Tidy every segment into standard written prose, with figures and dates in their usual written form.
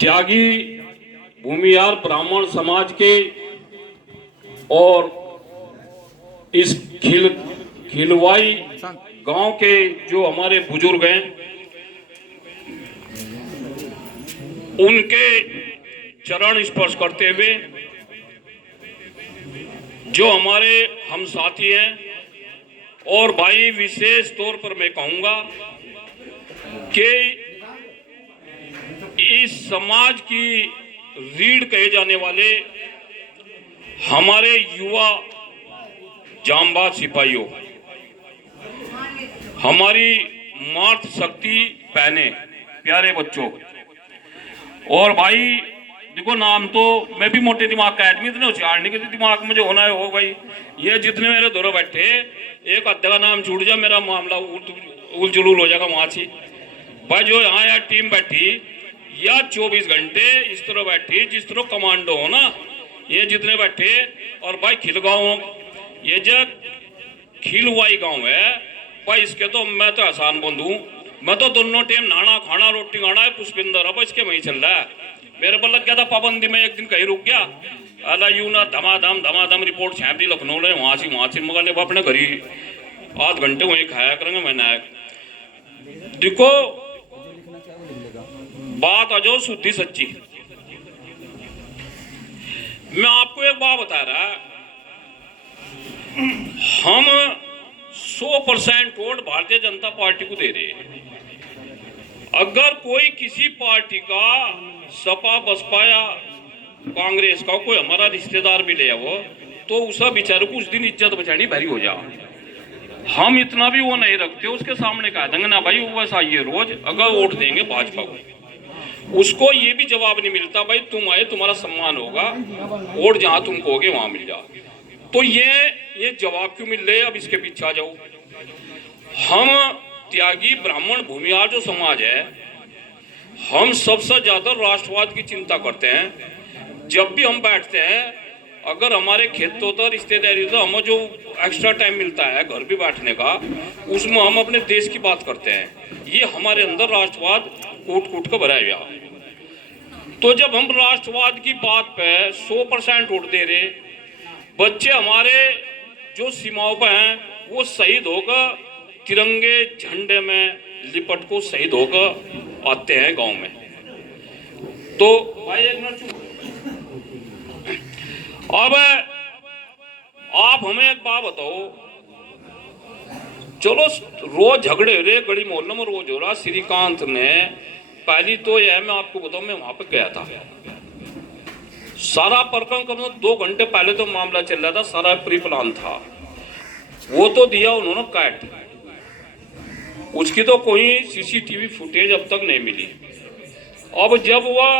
त्यागी भूमिहार ब्राह्मण समाज के और इस खिलवाई गांव के जो हमारे बुजुर्ग हैं उनके चरण स्पर्श करते हुए जो हमारे हम साथी हैं और भाई विशेष तौर पर मैं कहूंगा कि इस समाज की रीढ़ कहे जाने वाले हमारे युवा जांबाज सिपाहियों, हमारी मातृ शक्ति बहने, प्यारे बच्चों, और भाई देखो नाम तो मैं भी मोटे दिमाग का आदमी, इतने होशियार नहीं कि दिमाग में जो होना है हो भाई। ये जितने मेरे दोनों बैठे एक अद्धे का नाम छूट जाए मेरा मामला उल जुलूल हो जाएगा वहां से। भाई जो यहाँ यार टीम बैठी या 24 घंटे इस तरह बैठी जिस तरह कमांडो हो ना, ये जितने बैठे, और भाई खिलगांव ये जब खिलवाई गांव है भाई, इसके तो मैं तो एहसान बंधू, मैं तो दोनों टाइम नहाना खाना रोटी खाना है पुष्पिंदर, अब इसके वही चल रहा है। मेरे पर लग गया था पाबंदी में, एक दिन कहीं रुक गया, अला यूं ना धमाधम रिपोर्ट छाप दी लखनऊ ने, वहां से मगा ले अपने घर ही 8 घंटे वहीं खाया करेंगे। मैंने देखो बात आ जाओ शुद्धि सच्ची, मैं आपको एक बात बता रहा, हम 100% वोट भारतीय जनता पार्टी को दे रहे हैं। अगर कोई किसी पार्टी का सपा बसपा या कांग्रेस का कोई हमारा रिश्तेदार भी ले वो, तो उसका बेचारे को उस दिन इज्जत बचानी भारी हो जा। हम इतना भी वो नहीं रखते, उसके सामने कह देंगे ना भाई वो वैसा ये रोज अगर वोट देंगे भाजपा को, उसको ये भी जवाब नहीं मिलता भाई तुम आए तुम्हारा सम्मान होगा, वोट जहां तुम कहोगे वहां मिल जा। तो ये जवाब क्यों मिल रहे? अब इसके पीछे आ जाओ। हम त्यागी ब्राह्मण भूमिहार जो समाज है, हम सबसे ज्यादा राष्ट्रवाद की चिंता करते हैं। जब भी हम बैठते हैं, अगर हमारे खेतों तो रिश्तेदारी तो हमें जो एक्स्ट्रा टाइम मिलता है घर भी बैठने का, उसमें हम अपने देश की बात करते हैं। ये हमारे अंदर राष्ट्रवाद कूट कूट कर भरा गया। तो जब हम राष्ट्रवाद की बात पे 100% वोट दे रहे, बच्चे हमारे जो सीमाओं पर हैं वो शहीद होकर तिरंगे झंडे में लिपट को शहीद होकर आते हैं गांव में। तो भाई एक मिनट चुप, अब आप हमें एक बात बताओ, चलो रोज झगड़े हो रहे गली मोहल्ले में, रोज हो रहा। श्रीकांत ने पहली तो यह मैं आपको बताऊं, मैं वहां पे गया था, सारा प्रकरण कम से 2 घंटे पहले तो मामला चल रहा था, सारा प्री प्लान था, वो तो दिया उन्होंने काट, उसकी तो कोई सीसीटीवी फुटेज अब तक नहीं मिली। अब जब वह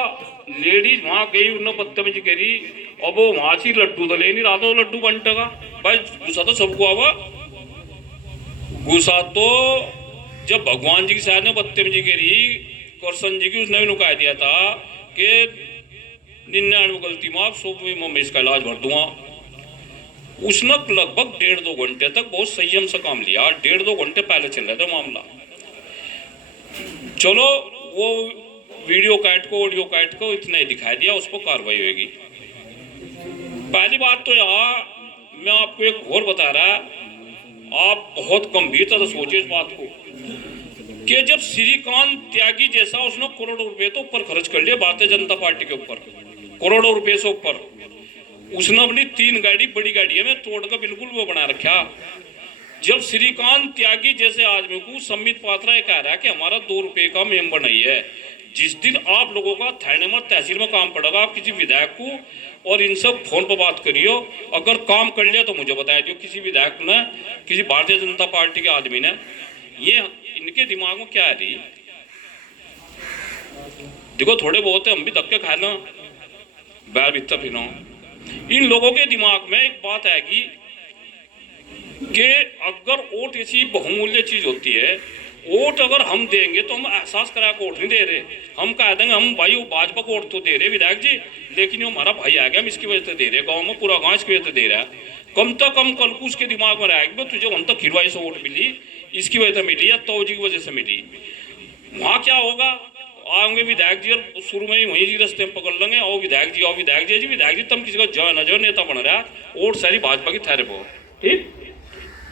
लेडीज वहां गई, उन्होंने बदतमीजी करी, अब वो वहां से लड्डू तो ले नहीं रहा था, लड्डू बंटेगा भाई, गुस्सा तो सबको आवा, गुस्सा तो जब भगवान जी की शायद ने बदतमीजी करी कृष्ण जी की, उसने भी नुका दिया था कि 99 गलती माफ 100 मैं इसका इलाज भर दूंगा। उसने लगभग 1.5-2 घंटे तक बहुत संयम से काम लिया। 1.5-2 घंटे पहले चल रहा था मामला। चलो वो वीडियो काट को ऑडियो काट को इतना ही दिखाई दिया, उस पर कार्रवाई होगी। पहली बात तो यहाँ मैं आपको एक और बता रहा, आप बहुत गंभीरता से सोचिए इस बात को कि जब श्रीकांत त्यागी जैसा उसने करोड़ों रुपए तो ऊपर खर्च कर लिया भारतीय जनता पार्टी के ऊपर, करोड़ों रुपए से ऊपर, उसने अपनी 3 गाड़ी बड़ी गाड़ियों में तोड़कर बिल्कुल वो बना रखा। जब श्रीकांत त्यागी जैसे आदमी को संबित पात्रा कह रहा है कि हमारा 2 रुपए का मेंबर नहीं है, जिस दिन आप लोगों का थाने में तहसील में काम पड़ेगा, आप किसी विधायक को और इन सब फोन पर बात करियो, अगर काम कर लिया तो मुझे बता दियो किसी विधायक ने, किसी भारतीय जनता पार्टी के आदमी ने। ये इनके दिमाग में क्या है रही, देखो थोड़े बहुत है हम भी धक्के खा लो, बैर भीतर फिर इन लोगों के दिमाग में एक बात आएगी कि अगर वोट ऐसी बहुमूल्य चीज होती है, वोट अगर हम देंगे तो हम एहसास करा के वोट नहीं दे रहे, हम कह देंगे हम भाई वो भाजपा को वोट तो दे रहे विधायक जी, लेकिन वो हमारा भाई आ गया हम इसकी वजह से दे रहे, गांव में पूरा गांव इसकी वजह से दे रहा है। कम तो कम कल को उसके दिमाग में रहेगा तुझे वहां तक खिलवाई से वोट मिली, इसकी वजह से मिली या तोजी की वजह से मिली। वहां क्या होगा, आएंगे विधायक जी और शुरू में ही वहीं जी रास्ते में पकड़ लेंगे। आओ विधायक जी, आओ विधायक जी, विधायक जी तुम किसी का जो न जो नेता बन रहा और सारी भाजपा की थारे पर। ठीक,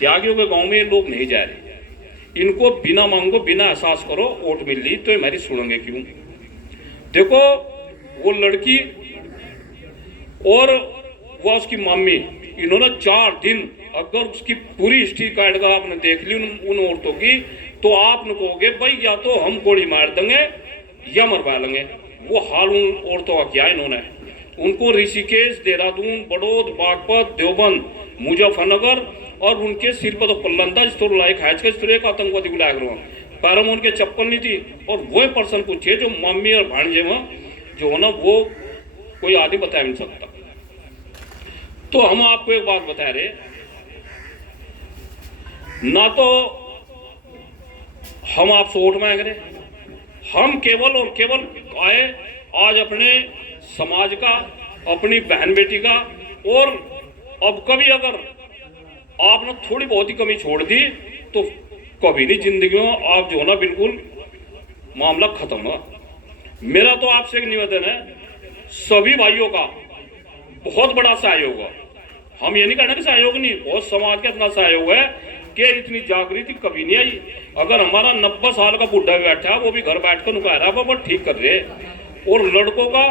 त्यागियों के गांव में ये लोग नहीं जा रहे। इनको बिना मांगो बिना एहसास करो वोट मिल ली तो हमारी सुनेंगे क्यों। देखो वो लड़की और वो उसकी मम्मी, इन्होंने 4 दिन, अगर उसकी पूरी हिस्ट्री कार्ड का आपने देख ली उन औरतों की, तो आपने कहोगे भाई या तो हम गोली मार देंगे या मरवा लेंगे। वो हाल उन औरतों का क्या इन्होंने। उनको ऋषिकेश, देहरादून, बड़ौद, बागपत, देवबंद, मुजफ्फरनगर और उनके सिर पर तो पल्लंदा जिस तरह लाइक हैच के इस तरह एक आतंकवादी को लाग रहा पैरों में उनके चप्पल नहीं थी। और वो पर्सन पूछे जो मम्मी और भांजे में जो है ना, वो कोई आदमी बता नहीं सकता। तो हम आपको एक बात बता रहे, ना तो हम आपसे वोट मांग रहे, हम केवल और केवल आए आज अपने समाज का, अपनी बहन बेटी का। और अब कभी अगर आपने थोड़ी बहुत ही कमी छोड़ दी तो कभी नहीं जिंदगी में आप जो ना बिल्कुल मामला खत्म हुआ। मेरा तो आपसे एक निवेदन है, सभी भाइयों का बहुत बड़ा सहयोग है। हम ये नहीं कहना कि सहयोग नहीं, बहुत समाज का इतना सहयोग है कि इतनी जागृति कभी नहीं आई। अगर हमारा 90 साल का बुढ़ा बैठा है, वो भी घर बैठ कर नुका रहा है, वो ठीक कर रहे। और लड़कों का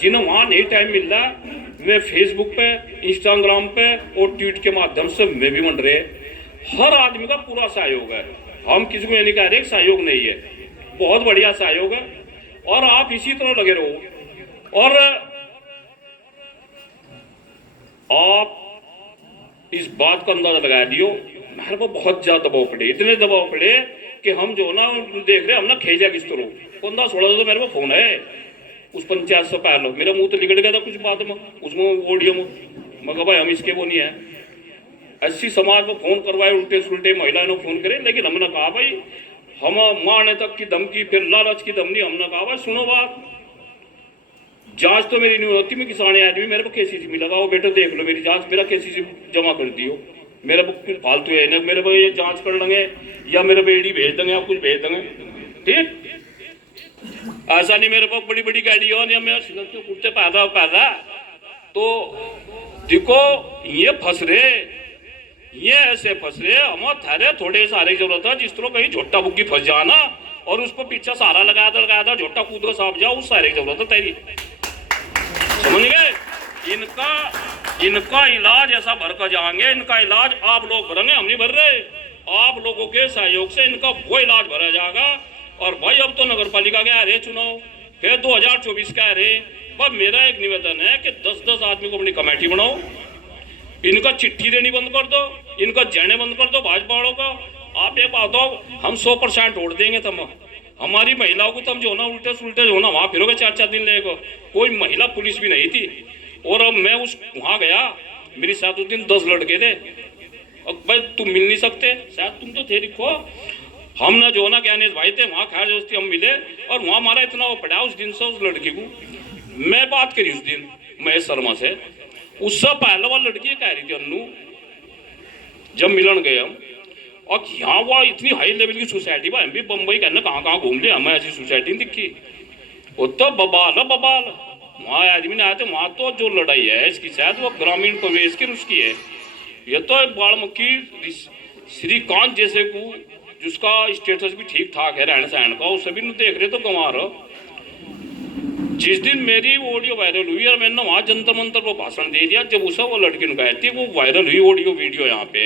जिन्हें वहाँ नहीं टाइम मिल रहा, वे फेसबुक पे, इंस्टाग्राम पे और ट्वीट के माध्यम से वे भी बन रहे। हर आदमी का पूरा सहयोग है, हम किसी को ये नहीं कह रहे सहयोग नहीं है, बहुत बढ़िया सहयोग है। और आप इसी तरह लगे रहो। और आप इस बात का अंदाजा लगा दियो, मेरे को बहुत ज्यादा दबाव पड़े, इतने दबाव पड़े कि हम जो ना देख रहे हम ना खेजा किस तरह। 15-16 तो मेरे को फोन है उस पंचायत से पहले, मेरा मुंह तो लिगड़ गया था कुछ बात में उसमें ऑडियो में। मैं कहा भाई हम इसके वो नहीं है, ऐसी समाज में फोन करवाए उल्टे सुलटे महिलाओं ने फोन करे। लेकिन हमने कहा भाई हम मारने तक की धमकी, फिर लालच की धमकी। हमने कहा भाई सुनो बात, जांच तो मेरी नहीं होती, मैं किसान आदमी, मेरे को केसीसी मिला, वो बेटा देख लो मेरी जांच, मेरा केसीसी जमा कर दियो। मेरे को फिर फालतू है ना, मेरे को ये जांच कर लेंगे या मेरे को एडी भेज देंगे या कुछ भेज देंगे। ठीक, ऐसा नहीं मेरे पास बड़ी बड़ी गाड़ी हो या मैं कुर्ते पैदा तो देखो ये फंस रहे, ये ऐसे फंस रहे। हम थारे थोड़े सारे जरूरत है, जिस तरह कहीं झोटा बुग्गी फंस जाना और उस पर पीछे सारा लगाया था झोटा कूद कर साफ जाओ, उस सारे की जरूरत है तेरी, समझ गए। इनका इलाज ऐसा भर कर जाएंगे, इनका इलाज आप लोग भरेंगे, हम नहीं भर रहे। आप लोगों के सहयोग से इनका वो इलाज भरा जाएगा। और भाई अब तो नगर पालिका के आ रहे चुनाव, फिर 2024 का आ रहे। पर मेरा एक निवेदन है कि 10-10 आदमी को अपनी कमेटी बनाओ, इनका चिट्ठी देनी बंद कर दो, इनका जाने बंद कर दो भाजपा वालों का। आप ये बात हो, हम 100% वोट देंगे तुम, हमारी महिलाओं को तुम जो ना उल्टे सुलटे जो ना वहां फिरोगे 4-4 दिन लेगा। कोई महिला पुलिस भी नहीं थी। और अब मैं वहां गया, मेरे साथ उस दिन 10 लड़के थे। अब भाई तुम मिल नहीं सकते, शायद तुम तो थे दिखो, हम ना जो ना ज्ञानेश भाई थे वहां खैर दोस्ती हम मिले। और वहां हमारा इतना वो पड़ा उस दिन से, उस लड़की को मैं बात करी उस दिन महेश शर्मा से, उससे पहले वाली लड़की कह रही थी अन्नू, जब मिलन गए हम, और यहाँ वो इतनी हाई लेवल की सोसाइटी में, हम भी बम्बई कहना कहाँ घूम ले, हमें ऐसी सोसाइटी नहीं दिखी। वो तो बबाल वहाँ आदमी ने आए थे, वहाँ तो जो लड़ाई है इसकी शायद वो ग्रामीण प्रवेश की उसकी है। ये तो बाड़मुखी श्रीकांत जैसे को जिसका स्टेटस भी ठीक ठाक है रहने सहन का, उसे भी देख रहे तो गंवा रहा। जिस दिन मेरी ऑडियो वायरल हुई और मैंने वहाँ जंतर मंतर पर भाषण दे दिया, जब उसे वो लड़की ने कही थी वो वायरल हुई ऑडियो वीडियो यहाँ पे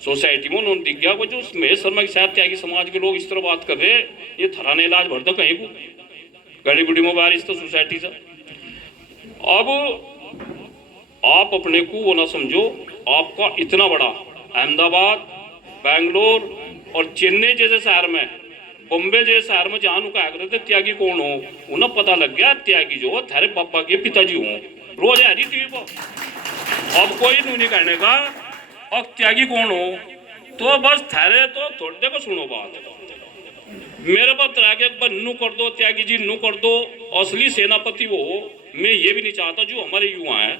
सोसाइटी में, उन्होंने दिख गया वो जो महेश शर्मा के साथ त्यागी समाज के लोग इस तरह बात कर रहे, ये थराने इलाज भर दो कहीं को गाड़ी गुड़ी में बाहर इस तो सोसाइटी से। अब आप अपने को वो ना समझो, आपका इतना बड़ा अहमदाबाद, बेंगलोर और चेन्नई जैसे शहर में, बॉम्बे जैसे शहर में जहाँ नुका करते थे त्यागी कौन हो, उन्हें पता लग गया त्यागी जो थारे पापा के पिताजी हो, रोज आ रही टीवी पर। अब कोई नहीं कहने का अब त्यागी कौन हो, तो बस थारे तो थोड़ी देर सुनो बात, मेरे पास तरह के एक बार नू कर दो त्यागी जी, नू कर दो, असली सेनापति वो हो। मैं ये भी नहीं चाहता जो हमारे युवा हैं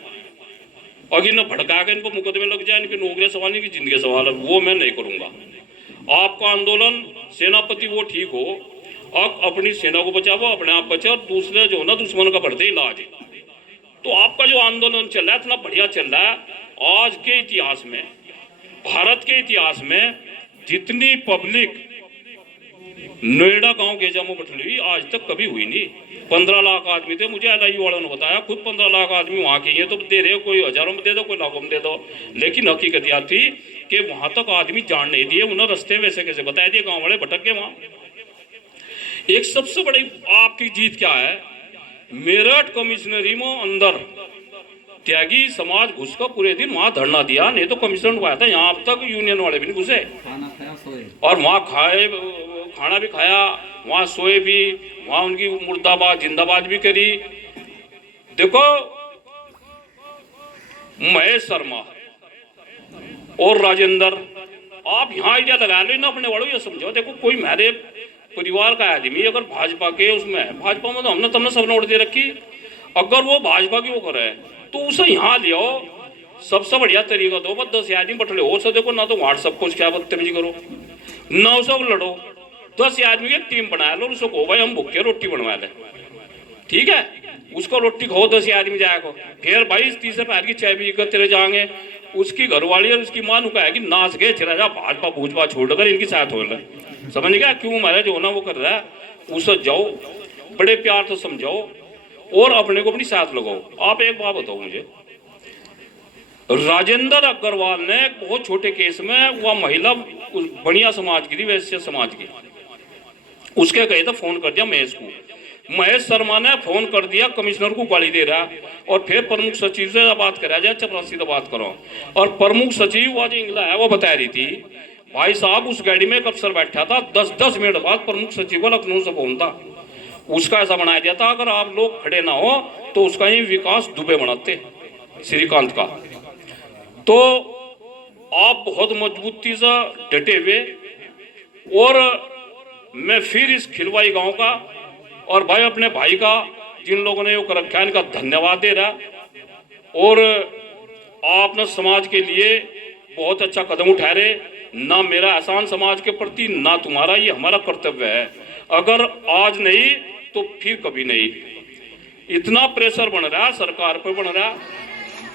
अगर इन्हें भड़का कर इन पर मुकदमे लग जाए, इनकी नौकरियां सवाल, इनकी जिंदगी सवाल है, वो मैं नहीं करूंगा। आपका आंदोलन सेनापति वो ठीक हो, आप अपनी सेना को बचाओ, अपने आप बचाओ, और दूसरे जो ना दुश्मन का बढ़ते इलाज। तो आपका जो आंदोलन चल रहा है इतना बढ़िया चल रहा है। आज के इतिहास में, भारत के इतिहास में जितनी पब्लिक नोएडा गांव के जामो बटली हुई आज तक कभी हुई नहीं। 15 लाख आदमी थे, मुझे एलआई वालों ने बताया, खुद 15 लाख आदमी वहां के हैं। तो दे रहे, कोई हजारों में दे दो, कोई लाखों में दे दो, लेकिन हकीकत यह थी कि वहां तक आदमी जान नहीं दिए। उन्हें रास्ते वैसे कैसे बताया दिए, गांव वाले भटक गए वहां। एक सबसे बड़ी आपकी जीत क्या है, मेरठ कमिश्नरी में अंदर त्यागी समाज घुसकर पूरे दिन वहां धरना दिया, नहीं तो कमिश्नर आया था यहाँ, अब तक यूनियन वाले भी नहीं घुसे। और वहां खाना भी खाया, वहां सोए भी, वहां उनकी मुर्दाबाद जिंदाबाद भी करी। देखो महेश शर्मा और राजेंद्र, आप यहाँ आइडिया लगा लो ना अपने वालों, ये समझो। देखो कोई मेरे परिवार का आदमी अगर भाजपा के उसमें, भाजपा में तो हमने तमने सबने वोट दे रखी, अगर वो भाजपा की वो करे तो उसे यहाँ ले आओ, सबसे बढ़िया तरीका दो। बस 10 आदमी बटले हो सो, देखो ना तो व्हाट्सएप को क्या बदतमीजी करो, ना उसको लड़ो, 10 आदमी की टीम बना लो, उसको कहो भाई हम भूखे रोटी बनवा ले, ठीक है, उसको रोटी खाओ, 10 आदमी जाएगा। फिर भाई तीसरे पैर की चाय भी तेरे जाएंगे, उसकी घरवाली और उसकी मां नुका है कि नाच गए चला जा, भाजपा भूजपा छोड़कर इनकी साथ हो रहा है। समझ गया क्यों हमारा जो ना वो कर रहा है, उसे जाओ बड़े प्यार से समझाओ और अपने को अपनी साथ लगाओ। आप एक बात बताओ मुझे, राजेंद्र अग्रवाल ने बहुत छोटे केस में, वह महिला बढ़िया समाज की थी, वैश्य समाज की, उसके कहे तो फोन कर दिया महेश को, महेश शर्मा ने फोन कर दिया कमिश्नर को, गाली दे रहा, और फिर प्रमुख सचिव से बात करा जाए, चपरासी से बात करो। और प्रमुख सचिव वो जो इंगला है वो बता रही थी, भाई साहब उस गाड़ी में एक अफसर बैठा था, 10-10 मिनट बाद प्रमुख सचिव को लखनऊ से फोन था, उसका ऐसा बना दिया था अगर आप लोग खड़े ना हो तो उसका ही विकास दुबे बनाते श्रीकांत का। तो आप बहुत मजबूती से डटे हुए, और मैं फिर इस खिलवाई गांव का और भाई अपने भाई का जिन लोगों ने वो कर रखा है इनका धन्यवाद दे रहा। और आपने समाज के लिए बहुत अच्छा कदम उठा रहे, ना मेरा एहसान समाज के प्रति ना तुम्हारा, ये हमारा कर्तव्य है। अगर आज नहीं तो फिर कभी नहीं। इतना प्रेशर बन रहा है सरकार पर, बन रहा,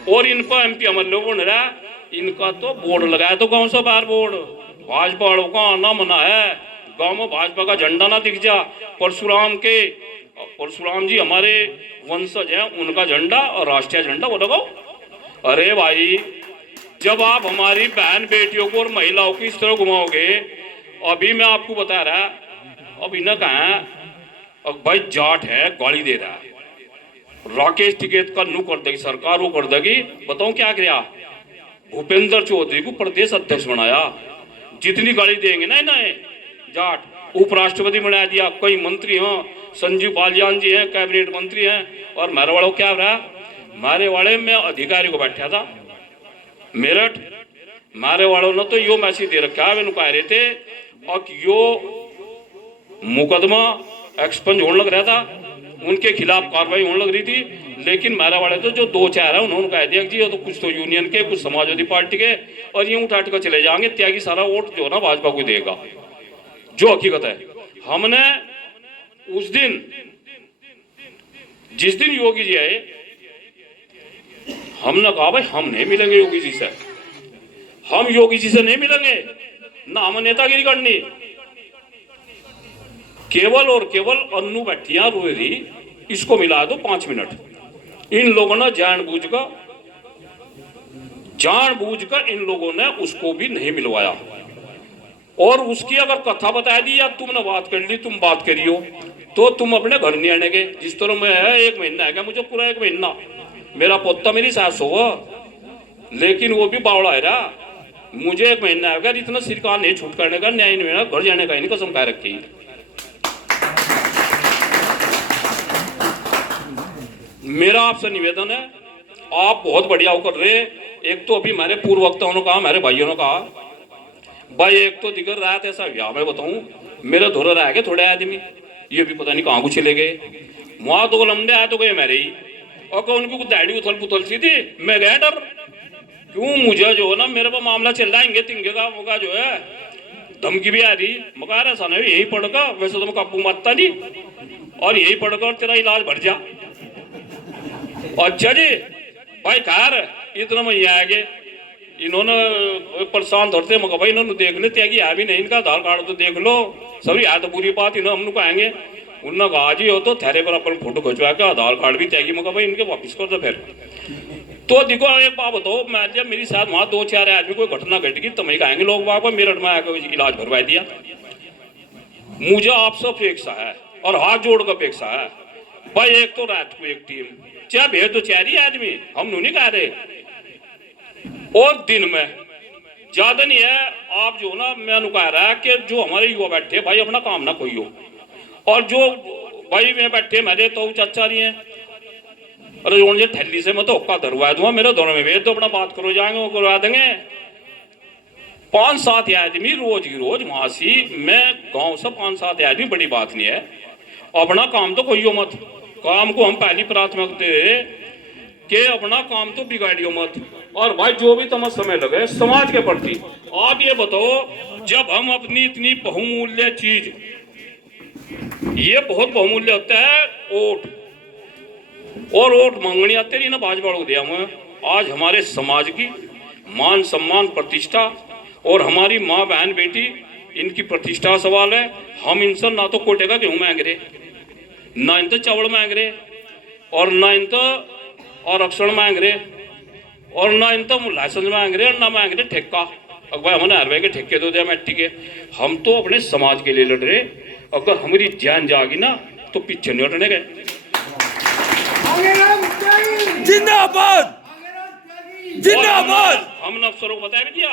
और इन पर एमपी एमएलए बन रहा, इनका तो बोर्ड लगाया तो गांव से बाहर बोर्ड, भाजपा वालों का आना मना है, गांव में भाजपा का झंडा ना दिख जा। परशुराम जी हमारे वंशज हैं, उनका झंडा और राष्ट्रीय झंडा वो लगाओ। अरे भाई जब आप हमारी बहन बेटियों को और महिलाओं को इस तरह घुमाओगे, अभी मैं आपको बता रहा, अब इन्हें कहा अब भाई जाट है गाली दे रहा है, राकेश टिकैत का नू कर देगी सरकार, वो कर देगी। बताओ क्या किया, भूपेंद्र चौधरी को प्रदेश अध्यक्ष बनाया, जितनी गाली देंगे ना इन्हें जाट, उपराष्ट्रपति बना दिया, कई मंत्री हो, संजीव बालियान जी हैं कैबिनेट मंत्री हैं। और मेरे वालों क्या रहा, मारे वाले में अधिकारी को बैठा था मेरठ, मारे वालों ने तो यो मैसेज दे रखा है, कह रहे थे और यो मुकदमा एक्सपंज होने लग रहा था, उनके खिलाफ कार्रवाई होने लग रही थी। लेकिन मेरा वाले तो जो 2-4 है उन्होंने कह दिया जी ये तो कुछ तो यूनियन के, कुछ समाजवादी पार्टी के, और ये उठाट कर चले जाएंगे, त्यागी सारा वोट जो ना भाजपा को देगा, जो हकीकत है। हमने उस दिन जिस दिन योगी जी आए, हमने कहा भाई हम नहीं मिलेंगे योगी जी से, हम योगी जी से नहीं मिलेंगे, ना हम नेतागिरी करनी। केवल और केवल अन्नू बैठिया रोएरी, इसको मिला दो 5 मिनट। इन लोगों ने जानबूझकर इन लोगों ने उसको भी नहीं मिलवाया, और उसकी अगर कथा बता दी या तुमने बात कर ली, तुम बात करियो तो तुम अपने घर नहीं आने के। जिस तरह मैं है 1 महीना है क्या, मुझे पूरा 1 महीना, मेरा पोता मेरी सास हो, लेकिन वो भी बावड़ा है रहा, मुझे 1 महीना है क्या, इतना सरकार नहीं छूट करने का, न्याय नहीं मिला, घर जाने का इनकी कसम खा रखी। मेरा आपसे निवेदन है, आप बहुत बढ़िया हो कर रहे। एक तो अभी हमारे पूर्व वक्ताओं ने कहा, हमारे भाइयों ने कहा, भाई एक तो दिगर रात ऐसा व्याह में बताऊं, मेरे धोरे रह गए थोड़े आदमी, ये भी पता नहीं कहाँ को चले गए, वहां तो लंबे आए तो गए मेरे ही, और उनकी दाढ़ी उथल पुथल सी थी, मैं गया डर, क्यों मुझे जो है ना मेरे पर मामला चल रहा है, तिंगे का होगा जो है धमकी भी आ रही, मगर ऐसा नहीं यही पढ़कर वैसे तो मैं काबू मारता नहीं, और यही पढ़कर तेरा इलाज बढ़ जा। अच्छा जी भाई कार इतना मैं आगे इन्होंने परेशान धरते मगर भाई इन्होंने देख ले त्यागी है भी नहीं, इनका आधार कार्ड तो देख लो सभी है तो पूरी बात इन्होंने हम कहेंगे। उन्होंने कहा जी हो तो थेरे पर अपन फोटो खिंचवा के आधार कार्ड भी त्यागी मगर भाई इनके वापिस कर दो फिर। तो देखो एक बात बताओ, मैं जब मेरी साथ वहां 2-4 आदमी कोई घटना घट गई तो मैं कहेंगे लोग बाग मेरठ में आकर इलाज भरवा दिया। मुझे आपसे अपेक्षा है और हाथ जोड़ कर अपेक्षा है भाई, एक तो रात को एक टीम चाहे भेज दो 4 ही आदमी, हम नहीं कह रहे, और दिन में ज्यादा नहीं है। आप जो ना मैं कह रहा है कि जो हमारे युवा बैठे भाई अपना काम ना कोई हो, और जो भाई मैं बैठे मेरे तो चाचा नहीं है, अरे जो थैली से मैं तो हुक्का धरवा दूंगा, मेरे दोनों में भेज दो अपना बात करो जाएंगे वो करवा देंगे। 5-7 आदमी रोज की रोज मासी में गांव से 5-7 आदमी बड़ी बात नहीं है, अपना काम तो कोई हो मत, काम को हम पहली प्राथमिकता दे कि अपना काम तो बिगाड़ियो मत। और भाई जो भी तुम्हें समय लगे समाज के प्रति आप ये बताओ, जब हम अपनी इतनी बहुमूल्य चीज, ये बहुत बहुमूल्य होता है वोट, और वोट मांगनी आते नहीं ना भाजपा को दिया मैं, आज हमारे समाज की मान सम्मान प्रतिष्ठा और हमारी माँ बहन बेटी इनकी प्रतिष्ठा सवाल है। हम इनसे ना तो कोटे का गेहूं मांग रहे, ना इन तो चावल मांग रहे, और ना इन तो आरक्षण मांग रहे, और ना इन तो लाइसेंस मांग रहे, और ना मांग रहे ठेका। अब भाई हमने हर के ठेके दो दिया मिट्टी के, हम तो अपने समाज के लिए लड़ रहे। अगर हमारी जान जागी ना तो पीछे नहीं हटने गए। जिंदाबाद जिंदाबाद। हमने अफसरों को बताया भी दिया,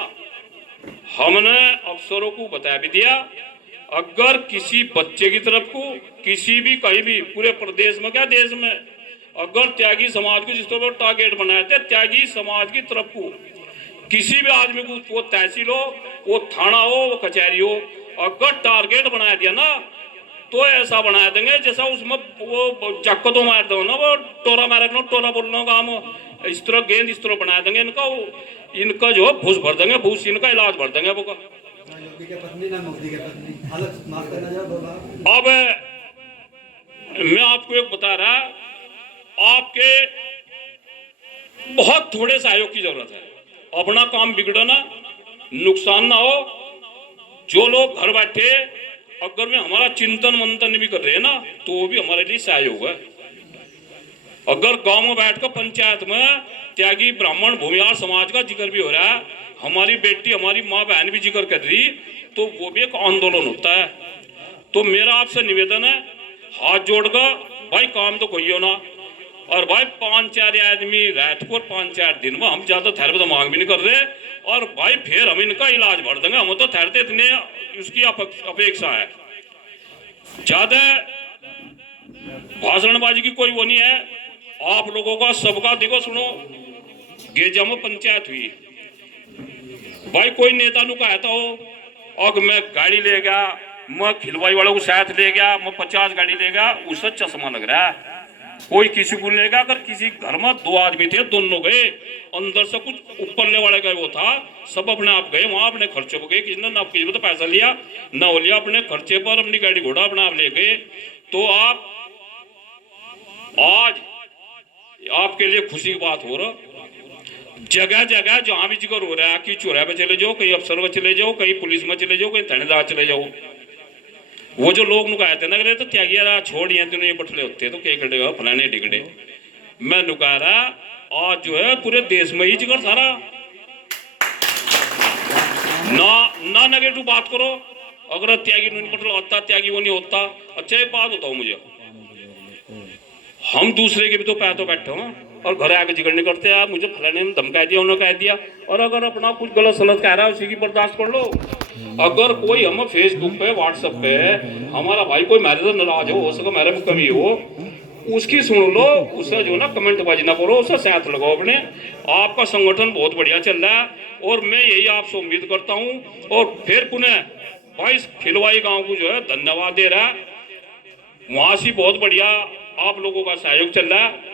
हमने अफसरों को बताया भी दिया, अगर किसी बच्चे की तरफ को किसी भी कहीं भी पूरे प्रदेश में क्या देश में अगर त्यागी समाज को जिस तरह टारगेट बनाए थे, त्यागी समाज की तरफ को किसी भी आदमी को, वो तहसील हो, वो थाना हो, वो कचहरी हो, अगर टारगेट बना दिया ना तो ऐसा बना देंगे जैसा उसमें वो चक्को तो मार दो ना, वो टोरा मारे ना, टोरा बोलना काम इस तरह गेंद इस तरह बना देंगे इनका, इनका जो भूस भर देंगे, भूस इनका इलाज भर देंगे वो का। अब मैं आपको एक बता रहा, आपके बहुत थोड़े सहयोग की जरूरत है, अपना काम बिगड़ो ना, नुकसान ना हो। जो लोग घर बैठे अगर में हमारा चिंतन मंथन भी कर रहे हैं ना तो वो भी हमारे लिए सहयोग है। अगर गांव में बैठकर पंचायत में त्यागी ब्राह्मण भूमिहार समाज का जिक्र भी हो रहा है, हमारी बेटी हमारी माँ बहन भी जिक्र कर रही, तो वो भी एक आंदोलन होता है। तो मेरा आपसे निवेदन है, हाथ जोड़कर भाई काम तो कोई हो ना, और भाई 5-4 आदमी रात को 5-4 दिन में हम ज्यादा थैर तो मांग भी नहीं कर रहे, और भाई फिर हम इनका इलाज भर देंगे, हम तो ठहरते इतने उसकी अपेक्षा है। ज्यादा भाषणबाजी की कोई वो नहीं है, आप लोगों का सबका देखो सुनो, गेजा में पंचायत हुई, भाई कोई नेता नु कहता हो और मैं गाड़ी ले गया, मैं खिलवाई वालों को साथ ले गया, मैं 50 गाड़ी ले गया, उससे चश्मा लग रहा है। कोई किसी को लेगा, अगर किसी घर में 2 आदमी थे, दोनों गए, अंदर से कुछ ऊपर ले वाले का वो था, सब अपने आप गए वहां, अपने खर्चे पर गए, किसी ने ना किसी तो पैसा लिया ना हो लिया, अपने खर्चे पर अपनी गाड़ी घोड़ा अपने आप ले गए। तो आप आज आपके लिए खुशी की बात हो रहा, जगह जगह जहां भी जिक्र हो रहा है कि चौराहे पे चले जाओ, कहीं अफसर में चले जाओ, कहीं पुलिस में चले जाओ, कहीं थानेदार चले जाओ, वो जो लोग कहते ना तो त्यागिया छोड़िए तो नहीं बटले होते तो क्या करेगा फलाने डिगड़े। मैं नुका रहा आज जो है पूरे देश में ही जिक्र सारा, ना नेगेटिव बात करो, अगर त्यागी नहीं बटल होता, त्यागी वो नहीं होता। अच्छा एक बात बताओ मुझे, हम दूसरे के भी तो पैर तो बैठे हो और घर आके जिक्र नहीं करते, आप मुझे फलाने ने धमका दिया, उन्होंने कह दिया, और अगर अपना कुछ गलत सलत कह रहा है उसी की बर्दाश्त कर लो। अगर कोई हम फेसबुक पे व्हाट्सएप पे हमारा भाई कोई मेरे से नाराज हो सके, मेरे में कमी हो, उसकी सुन लो, उससे जो ना कमेंट बाजी ना करो, उससे साथ लगाओ अपने। आपका संगठन बहुत बढ़िया चल रहा है और मैं यही आपसे उम्मीद करता हूँ। और फिर पुनः भाई खिलवाई गाँव को जो है धन्यवाद दे रहा है, वहां से बहुत बढ़िया आप लोगों का सहयोग चल रहा है।